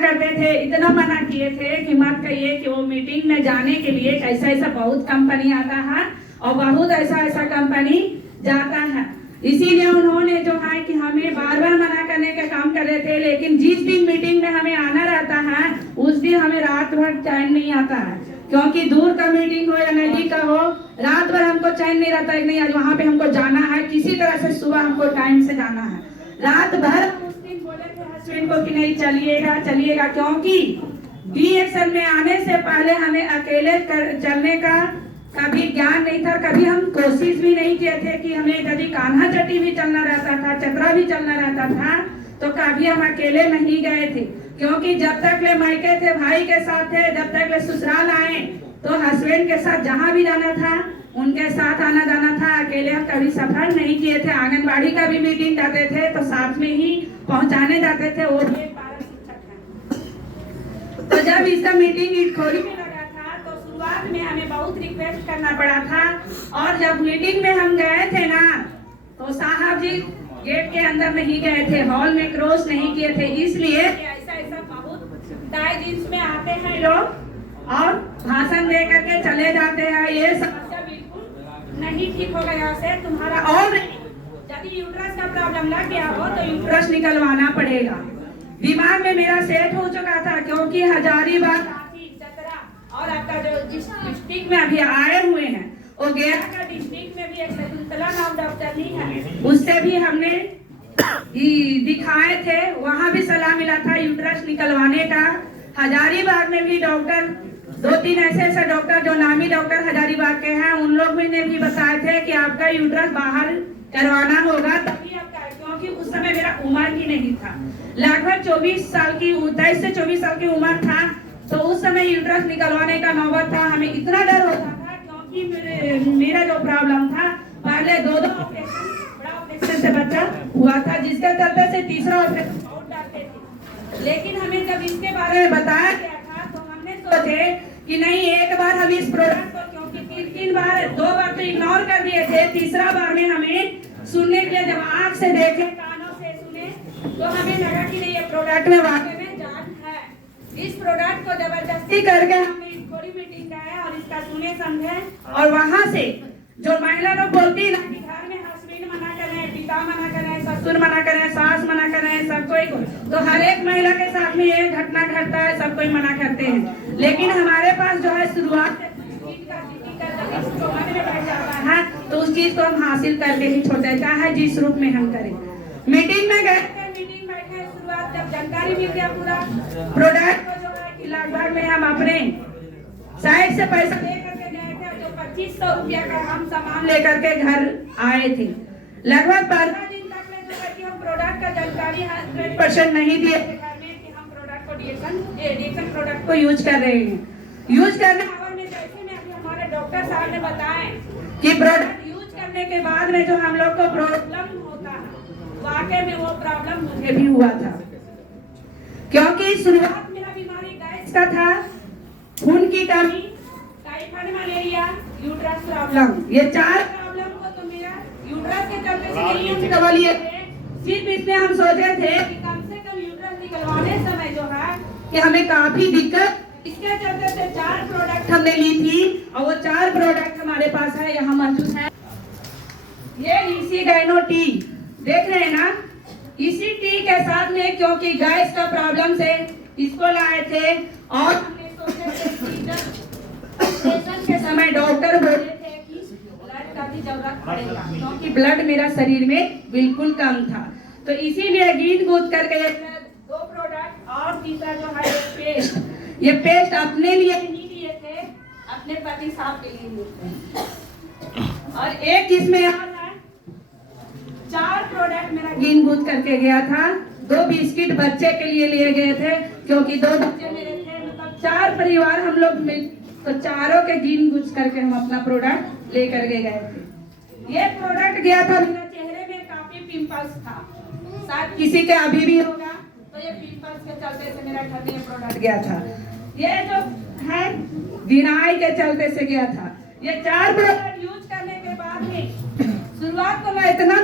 करते थे, इतना मना किए थे कि मत कहिए कि वो मीटिंग में जाने के लिए ऐसा ऐसा बहुत कंपनी आता है और बहुत ऐसा ऐसा कंपनी जाता है। इसीलिए उन्होंने जो है कि हमें बार बार मना करने का काम कर रहे थे, लेकिन जिस दिन मीटिंग में हमें आना रहता है उस दिन हमें रात भर चैन नहीं आता है, क्योंकि दूर का मीटिंग हो या नजदीक का हो, रात भर हमको चैन नहीं रहता है। नहीं, आज वहाँ पे हमको जाना है, किसी तरह से सुबह हमको टाइम से जाना है। रात भर उस दिन बोले थे हस्बैंड को कि नहीं चलिएगा चलिएगा, क्योंकि डी एक्शन में आने से पहले हमें अकेले चलने का कभी ज्ञान नहीं था, कभी हम कोशिश भी नहीं किए थे कि हमें कभी कान्हा चट्टी भी चलना रहता था, चतरा भी चलना रहता था, तो कभी हम अकेले नहीं गए थे, क्योंकि जब तक ले मायके थे भाई के साथ थे, जब तक ले ससुराल आए तो हस्बैंड के साथ जहाँ भी जाना था उनके साथ आना जाना था। अकेले हम कभी सफर नहीं किए थे। आंगनबाड़ी का भी मीटिंग जाते थे तो साथ में ही पहुंचाने जाते थे। वो भी एक पारा शिक्षक है। तो जब इसका मीटिंग इटखोरी में लगा था तो शुरुआत में हमें बहुत रिक्वेस्ट करना पड़ा था, और जब मीटिंग में हम गए थे ना तो साहब जी गेट के अंदर नहीं गए थे, हॉल में क्रॉस नहीं किए थे, इसलिए ऐसा ऐसा बहुत टाई जींस में आते हैं लोग और भाषण दे करके चले जाते हैं। ये समस्या बिल्कुल नहीं ठीक हो गया से तुम्हारा, और यदि यूट्रस का प्रॉब्लम लग गया हो तो यूट्रस निकलवाना पड़ेगा। दिमाग में मेरा सेट हो चुका था, क्योंकि हजारीबाग चतरा और आपका जो डिस्ट्रिक्ट में अभी आए हुए हैं, वो गया का डिस्ट्रिक्ट में भी एक शकुंतला नाम डॉक्टर नहीं है, उससे भी हमने दिखाए थे, वहाँ भी सलाह मिला था यूट्रस निकलवाने का। हजारीबाग में भी डॉक्टर, दो तीन ऐसे डॉक्टर जो नामी डॉक्टर हजारीबाग के हैं, उन लोग ने भी बताए थे कि आपका यूट्रस बाहर करवाना होगा तभी आपका, क्योंकि उस समय मेरा उम्र ही नहीं था, लगभग 24 साल की, 23 से 24 साल की उम्र था। तो उस समय यूट्रस निकलवाने का नौबत था। हमें इतना डर होता था क्योंकि मेरा जो प्रॉब्लम था, पहले दो ऑपरेशन, बड़ा ऑपरेशन से बच्चा हुआ था, जिसके चलते से तीसरा ऑपरेशन बहुत डरते थे। लेकिन हमें जब इसके बारे में बताया गया था तो हमने सोचे कि नहीं, एक बार हम इस प्रोडक्ट को, क्योंकि तीन बार, 2 बार तो इग्नोर कर दिए थे, तीसरा बार में हमें सुनने के लिए जब आँख से देखे, कानों से सुने, तो हमें लगा कि नहीं, ये प्रोडक्ट में वाकई में जान है। इस प्रोडक्ट को जबरदस्ती करके हमने इस थोड़ी मीटिंग गए और इसका सुने समझे, और वहाँ से जो महिला लोग बोलती है ना कि घर में हस्बैंड मना करें, पिता मना करें, ससुर मना करें, सास मना करें, सब कोई तो हर एक महिला के साथ में ये घटना घटता है, सब कोई मना करते हैं। लेकिन हमारे पास जो है शुरुआत से है, तो उस चीज को हम हासिल करके ही छोड़ते, चाहे जिस रूप में हम करें। मीटिंग में गए थे, मीटिंग बैठे, शुरुआत जब जानकारी मिल गया पूरा प्रोडक्ट को, जो है कि लगभग में हम अपने साइड से पैसा लेकर के गए थे, जो 2500 रुपया का हम सामान लेकर के घर आए थे। लगभग 15 दिन तक में जो है कि हम प्रोडक्ट का जानकारी 100% नहीं दिए थे घर में कि हम प्रोडक्ट को डीएक्शन प्रोडक्ट को यूज कर रहे हैं। यूज करने में जैसे में अभी हमारे डॉक्टर साहब ने बताया कि प्रोडक्ट यूज करने के बाद में जो हम लोग को प्रॉब्लम होता है, वाकई में वो प्रॉब्लम मुझे भी हुआ था, क्योंकि शुरुआत मेरा बीमारी गैस का था, खून की कमी, टाइफाइड, मलेरिया, यूट्रस प्रॉब्लम, ये 4 प्रॉब्लम को तो मेरा यूट्रस के चलते से नहीं दवा लिए थे। सिर्फ इसमें हम सोचे थे कि कम से कम यूट्रस निकलवाने समय जो है कि हमें काफी दिक्कत, इसके चलते से 4 प्रोडक्ट हमने ली थी, और वो 4 प्रोडक्ट हमारे पास है, यहाँ मौजूद है। ये इसी गाइनो टी देख रहे हैं ना, इसी टी के साथ में, क्योंकि गैस का प्रॉब्लम से इसको लाए थे, और हमने सोचे थे कि ऑपरेशन के समय डॉक्टर बोले थे कि ब्लड का भी जरूरत पड़ेगा, क्योंकि ब्लड मेरा शरीर में बिल्कुल कम था। तो इसीलिए गीत गूंथ करके 2 प्रोडक्ट और तीसरा जो है पेस्ट, ये पेस्ट अपने लिए नहीं लिए थे, अपने पति साहब के लिए लिए थे। और एक इसमें और है, 4 प्रोडक्ट मेरा गिन गुथ करके गया था। 2 बिस्किट बच्चे के लिए लिए गए थे, क्योंकि 2 बच्चे मेरे थे, मतलब 4 परिवार हम लोग मिल, तो चारों के गिन गुथ करके हम अपना प्रोडक्ट लेकर के गए थे। ये प्रोडक्ट गया था, मेरा चेहरे में काफी पिंपल्स था, शायद किसी के अभी भी होगा, तो ये पिंपल्स के चलते से मेरा घर में ये प्रोडक्ट गया था। ये जो है दिनाई के चलते से गया था। ये 4 प्रोडक्ट यूज करने के बाद में शुरुआत को मैं इतना